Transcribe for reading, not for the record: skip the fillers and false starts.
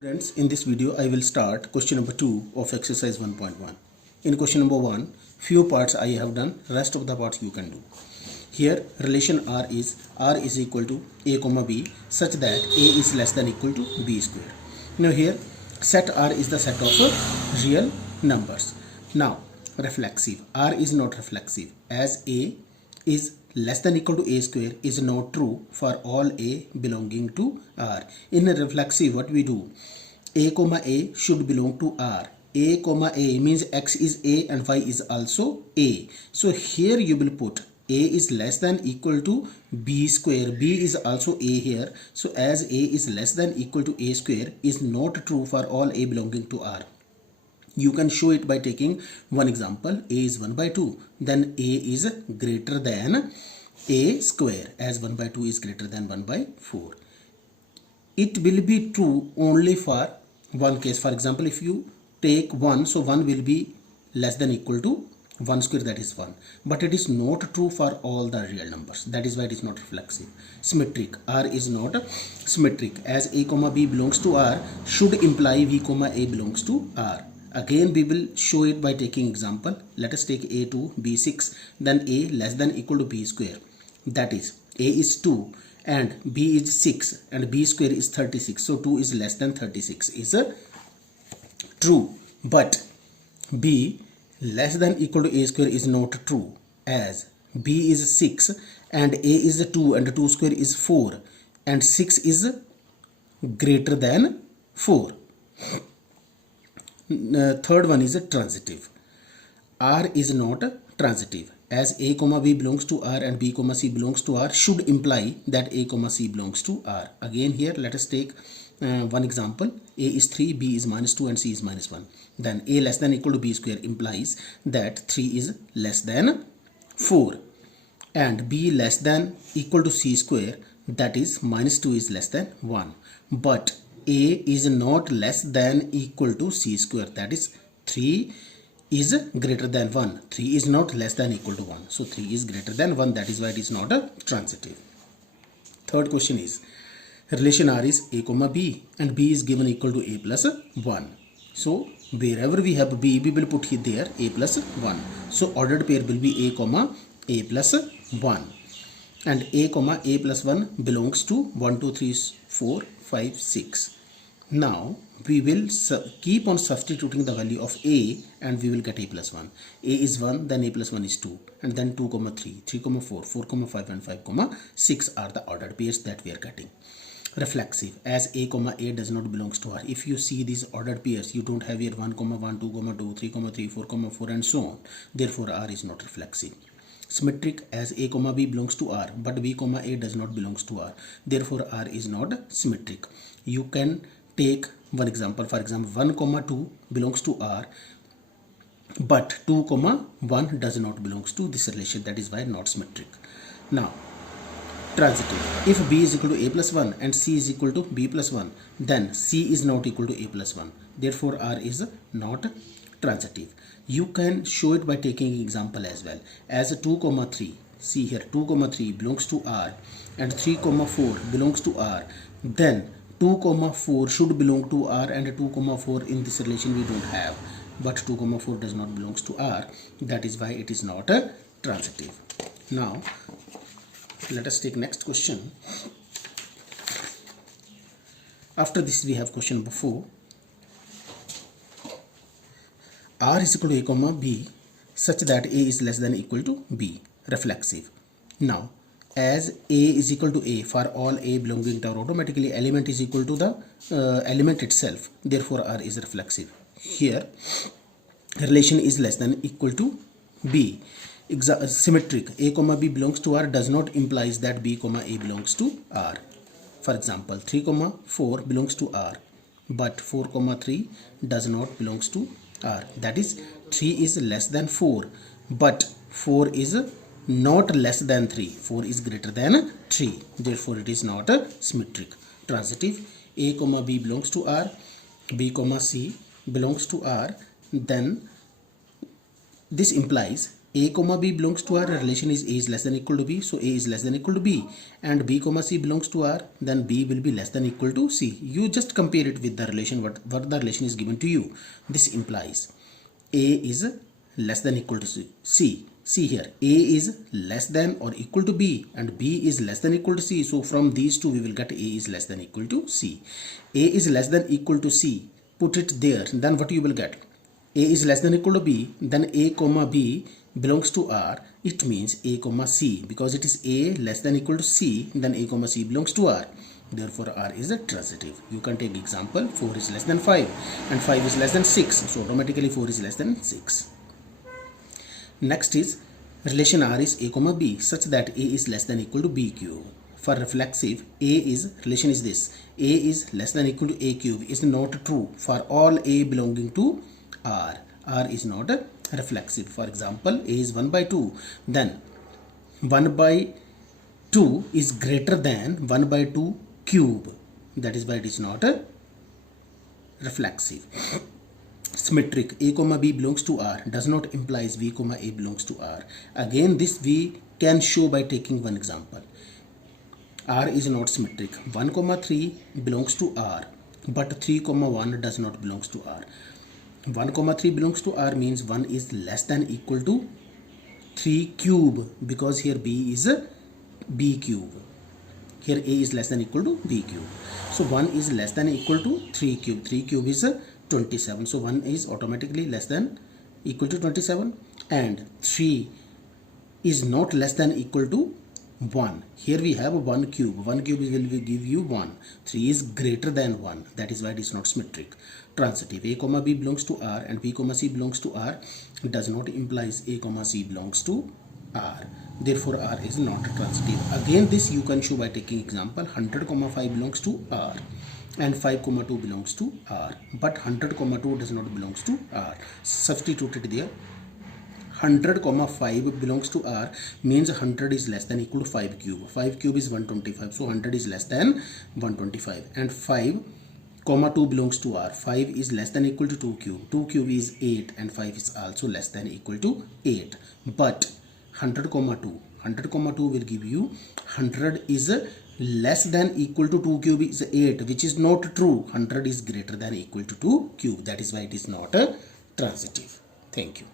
Friends, in this video I will start question number 2 of exercise 1.1. In question number 1, few parts I have done, rest of the parts you can do. Here relation R is equal to a comma b such that a is less than equal to b square. Now here set R is the set of real numbers. Now reflexive, R is not reflexive as a is less than equal to a square is not true for all a belonging to R. In a reflexive, what we do? A comma a should belong to R. A comma a means x is a and y is also a. So here you will put a is less than equal to b square. B is also a here. So as a is less than equal to a square is not true for all a belonging to R. You can show it by taking one example. A is 1 by 2. Then a is greater than a square as 1 by 2 is greater than 1 by 4. It will be true only for one case. For example, if you take 1, so 1 will be less than equal to 1 square, that is 1. But it is not true for all the real numbers. That is why it is not reflexive. Symmetric. R is not symmetric as a comma b belongs to R should imply v comma a belongs to R. Again we will show it by taking example. Let us take a to b 6, then a less than equal to b square. That is a is 2 and b is 6 and b square is 36. So 2 is less than 36 is true. But b less than equal to a square is not true as b is 6 and a is 2 and 2 square is 4 and 6 is greater than 4. Third one is transitive. R is not transitive as a comma b belongs to R and b comma c belongs to R should imply that a comma c belongs to R. Again here let us take one example. A is 3, b is minus 2 and c is minus 1. Then a less than equal to b square implies that 3 is less than 4 and b less than equal to c square, that is minus 2 is less than 1. But a is not less than equal to c square, that is 3 is greater than 1. 3 is not less than equal to 1. So 3 is greater than 1, that is why it is not a transitive. Third question is relation R is a comma b and b is given equal to a plus 1. So wherever we have b, we will put here there a plus 1. So ordered pair will be a comma a plus 1 and a comma a plus 1 belongs to 1 2 3 4 5 6. Now we will keep on substituting the value of a and we will get a plus 1. A is 1, then a plus 1 is 2 and then 2 comma 3, 3 comma 4, 4 comma 5 and 5 comma 6 are the ordered pairs that we are getting. Reflexive as a comma a does not belongs to R. If you see these ordered pairs, you don't have here 1 comma 1, 2 comma 2, 3 comma 3, 4 comma 4 and so on. Therefore R is not reflexive. Symmetric as a comma b belongs to R but b comma a does not belongs to R. Therefore R is not symmetric. You can take one example. For example, 1 comma 2 belongs to R but 2 comma 1 does not belongs to this relation, that is why not symmetric. Now transitive. If b is equal to a plus 1 and c is equal to b plus 1, then c is not equal to a plus 1. Therefore R is not transitive. You can show it by taking example as well. As 2 comma 3, see here 2 comma 3 belongs to R and 3 comma 4 belongs to R, then 2 comma 4 should belong to R and 2 comma 4 in this relation we don't have, but 2 comma 4 does not belongs to R, that is why it is not a transitive. Now let us take next question. After this we have question number 4. R is equal to a comma b such that a is less than equal to b. Reflexive. Now as a is equal to a for all a belonging to R, automatically element is equal to the element itself. Therefore R is reflexive. Here relation is less than equal to b. Symmetric a comma b belongs to R does not implies that b comma a belongs to R. For example, 3 comma 4 belongs to R but 4 comma 3 does not belongs to R. That is 3 is less than 4 but 4 is not less than 3. 4 is greater than 3. Therefore it is not a symmetric. Transitive a comma b belongs to R, b comma c belongs to R, then this implies A comma B belongs to R, relation is A is less than equal to B, so A is less than equal to B, and B comma C belongs to R, then B will be less than equal to C. You just compare it with the relation, what the relation is given to you. This implies A is less than equal to C. See here, A is less than or equal to B, and B is less than equal to C. So from these two we will get A is less than equal to C. A is less than equal to C, put it there, then what you will get? A is less than equal to B, then A comma B belongs to R. It means A comma C, because it is A less than equal to C, then A comma C belongs to R. Therefore R is a transitive. You can take example, 4 is less than 5 and 5 is less than 6, so automatically 4 is less than 6. Next is relation R is A comma B such that A is less than equal to B cube. For reflexive, relation is this: A is less than equal to A cube is not true for all A belonging to R. R is not a reflexive. For example, A is 1 by 2, then 1 by 2 is greater than 1 by 2 cube. That is why it is not a reflexive. Symmetric, A comma B belongs to R does not implies V comma A belongs to R. Again, this we can show by taking one example. R is not symmetric. 1 comma 3 belongs to R, but 3 comma 1 does not belongs to R. 1 comma 3 belongs to R means 1 is less than equal to 3 cube, because here B is a B cube. Here A is less than equal to B cube. So 1 is less than equal to 3 cube. 3 cube is 27. So 1 is automatically less than equal to 27, and 3 is not less than equal to 1. Here we have 1 cube. 1 cube will give you 1. 3 is greater than 1. That is why it is not symmetric. Transitive, A comma B belongs to R and B comma C belongs to R does not implies A comma C belongs to R. Therefore R is not transitive. Again, this you can show by taking example. 100 comma 5 belongs to R and 5 comma 2 belongs to R, but 100 comma 2 does not belongs to R. Substitute it there. 100 comma 5 belongs to R means 100 is less than equal to 5 cube. 5 cube is 125, so 100 is less than 125. And 5 comma 2 belongs to R. 5 is less than equal to 2 cube. 2 cube is 8 and 5 is also less than equal to 8. But 100 comma 2 will give you 100 is less than equal to 2 cube is 8, which is not true. 100 is greater than equal to 2 cube. That is why it is not a transitive. Thank you.